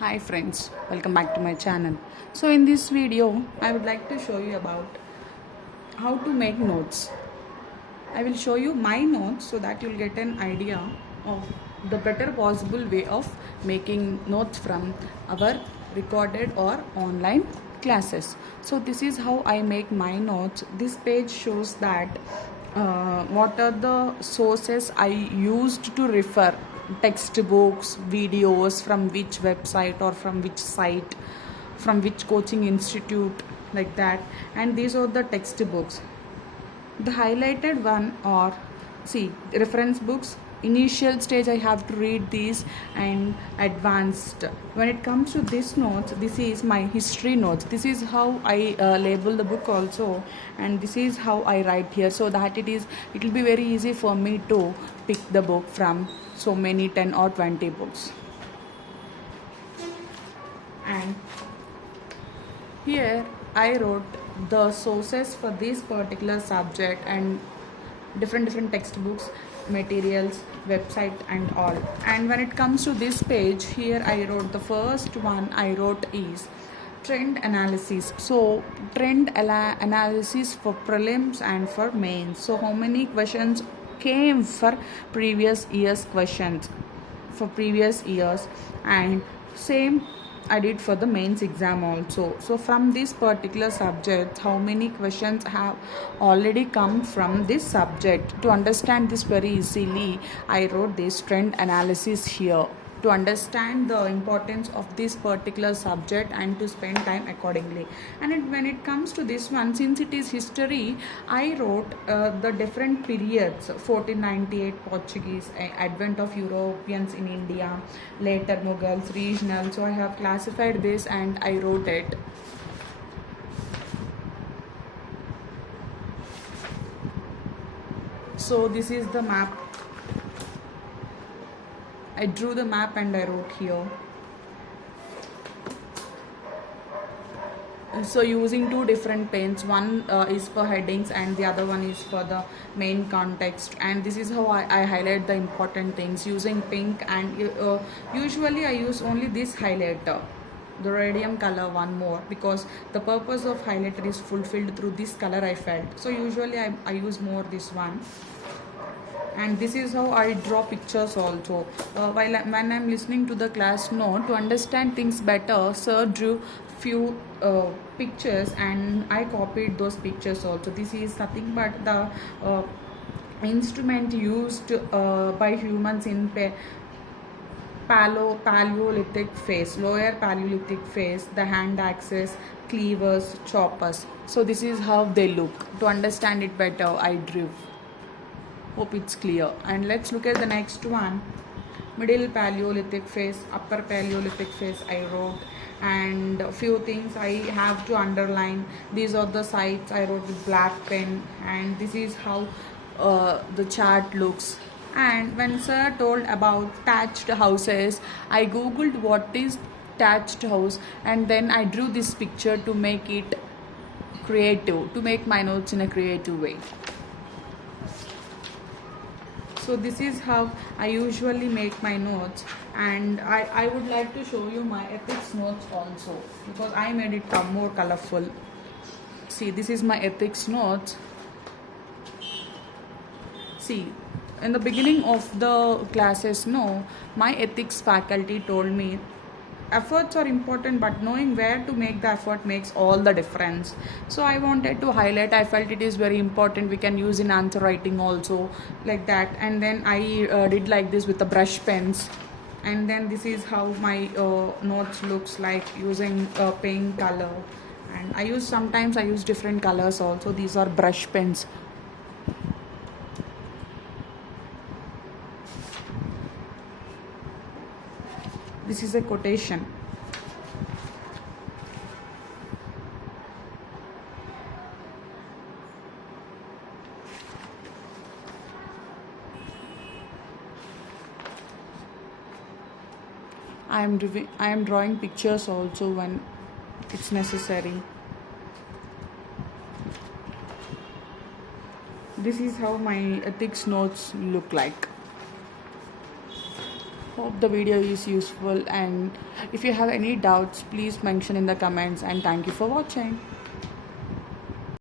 Hi friends, welcome back to my channel. So in this video I would like to show you about how to make notes. I will show you my notes so that you'll get an idea of the better possible way of making notes from our recorded or online classes. So this is how I make my notes. This page shows that what are the sources I used to refer, textbooks, videos, from which website or from which site, from which coaching institute, like that. And these are the textbooks. The highlighted one or see reference books. Initial stage I have to read these, and advanced. When it comes to this notes, this is my history notes. This is how I label the book also, and this is how I write here, so that it will be very easy for me to pick the book from so many 10 or 20 books. And here I wrote the sources for this particular subject and different textbooks, materials, website and all. And when it comes to this page, here I wrote the first one I wrote is trend analysis. So trend analysis for prelims and for mains. So how many questions came for previous years questions for previous years, and same I did for the mains exam also. So from this particular subject, how many questions have already come from this subject? To understand this very easily, I wrote this trend analysis here to understand the importance of this particular subject and to spend time accordingly. And when it comes to this one, since it is history, I wrote the different periods: 1498 Portuguese, advent of Europeans in India, later Mughals, regional. So I have classified this and I wrote it. So this is the map. I drew the map and I wrote here. So using two different pens, one is for headings and the other one is for the main context. And this is how I highlight the important things using pink, and usually I use only this highlighter, the radium color one more, because the purpose of highlighter is fulfilled through this color I felt. So usually I use more this one. And this is how I draw pictures also. When I'm listening to the class note, to understand things better, sir drew few pictures and I copied those pictures also. This is nothing but the instrument used by humans in Paleolithic phase, lower Paleolithic phase, the hand axes, cleavers, choppers. So this is how they look. To understand it better, I drew. Hope it's clear. And let's look at the next one. Middle Paleolithic phase, upper Paleolithic phase I wrote, and a few things I have to underline. These are the sites I wrote with black pen, and this is how the chart looks. And when sir told about thatched houses, I googled what is thatched house, and then I drew this picture to make it creative, to make my notes in a creative way. So this is how I usually make my notes, and I would like to show you my ethics notes also, because I made it more colorful. See, this is my ethics notes. See, in the beginning of the classes, my ethics faculty told me efforts are important, but knowing where to make the effort makes all the difference. So I wanted to highlight, I felt it is very important. We can use in answer writing also, like that. And then I did like this with the brush pens. And then this is how my notes looks like using pink color. And sometimes I use different colors also. These are brush pens. This is a quotation. I am drawing pictures also when it's necessary. This is how my ethics notes look like. hope the video is useful, and if you have any doubts, please mention in the comments, and thank you for watching.